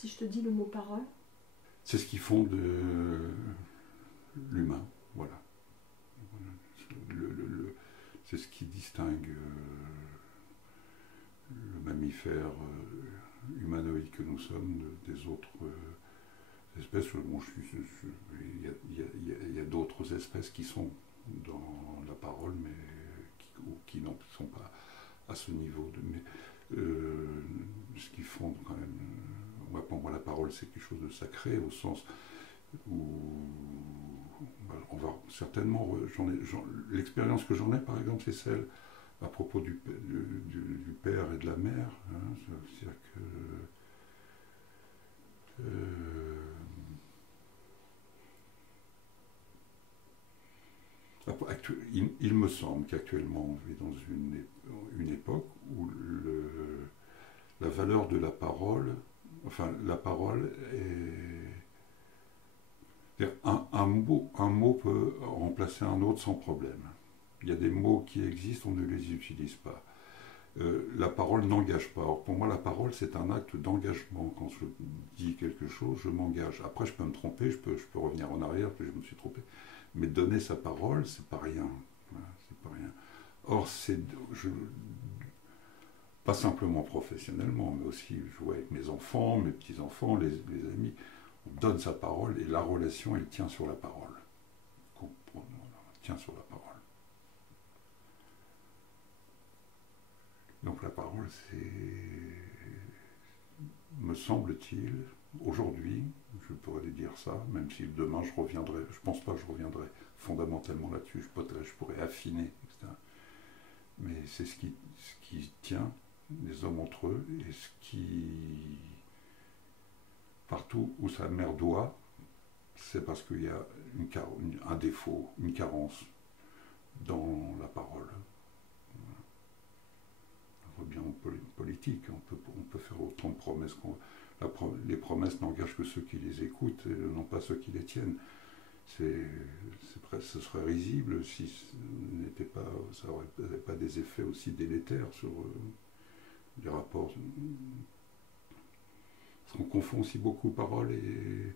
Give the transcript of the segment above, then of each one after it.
Si je te dis le mot parole? C'est ce qui fonde l'humain, voilà. C'est ce qui distingue le mammifère humanoïde que nous sommes des autres espèces. Bon, il y a d'autres espèces qui sont dans la parole, mais qui n'en sont pas à ce niveau. Mais ce qui fonde quand même... pour moi, la parole, c'est quelque chose de sacré, au sens où on va certainement... l'expérience que j'en ai, par exemple, c'est celle à propos du père et de la mère. Hein, c'est-à-dire que... il me semble qu'actuellement, on vit dans une époque où la valeur de la parole... Enfin, la parole est... Un mot peut remplacer un autre sans problème. Il y a des mots qui existent, on ne les utilise pas. La parole n'engage pas. Or, pour moi, la parole, c'est un acte d'engagement. Quand je dis quelque chose, je m'engage. Après, je peux me tromper, je peux revenir en arrière, puis je me suis trompé. Mais donner sa parole, c'est pas rien. C'est pas rien. Or, pas simplement professionnellement, mais aussi jouer avec mes enfants, mes petits-enfants, les amis. On donne sa parole et la relation, elle tient sur la parole. Elle tient sur la parole. Donc la parole, me semble-t-il, aujourd'hui, je pourrais dire ça, même si demain je reviendrai, je pense pas que je reviendrai fondamentalement là-dessus, je pourrais affiner, etc. Mais c'est ce qui tient les hommes entre eux, et ce qui, partout où ça merdoie, c'est parce qu'il y a un défaut, une carence dans la parole. On voit bien en politique, on peut faire autant de promesses. Les promesses n'engagent que ceux qui les écoutent, et non pas ceux qui les tiennent. Ce serait risible si ça n'aurait pas des effets aussi délétères sur les rapports. Parce qu'on confond aussi beaucoup parole et...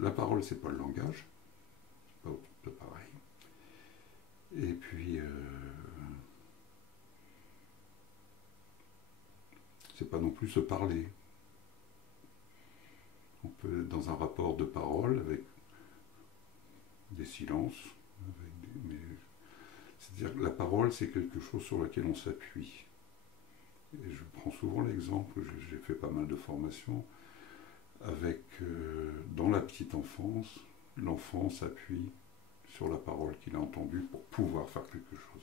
la parole, c'est pas le langage, c'est pas pareil. Et puis, c'est pas non plus se parler. On peut être dans un rapport de parole avec des silences, c'est-à-dire que la parole, c'est quelque chose sur lequel on s'appuie. Et je prends souvent l'exemple, j'ai fait pas mal de formations, avec, dans la petite enfance, l'enfant s'appuie sur la parole qu'il a entendue pour pouvoir faire quelque chose.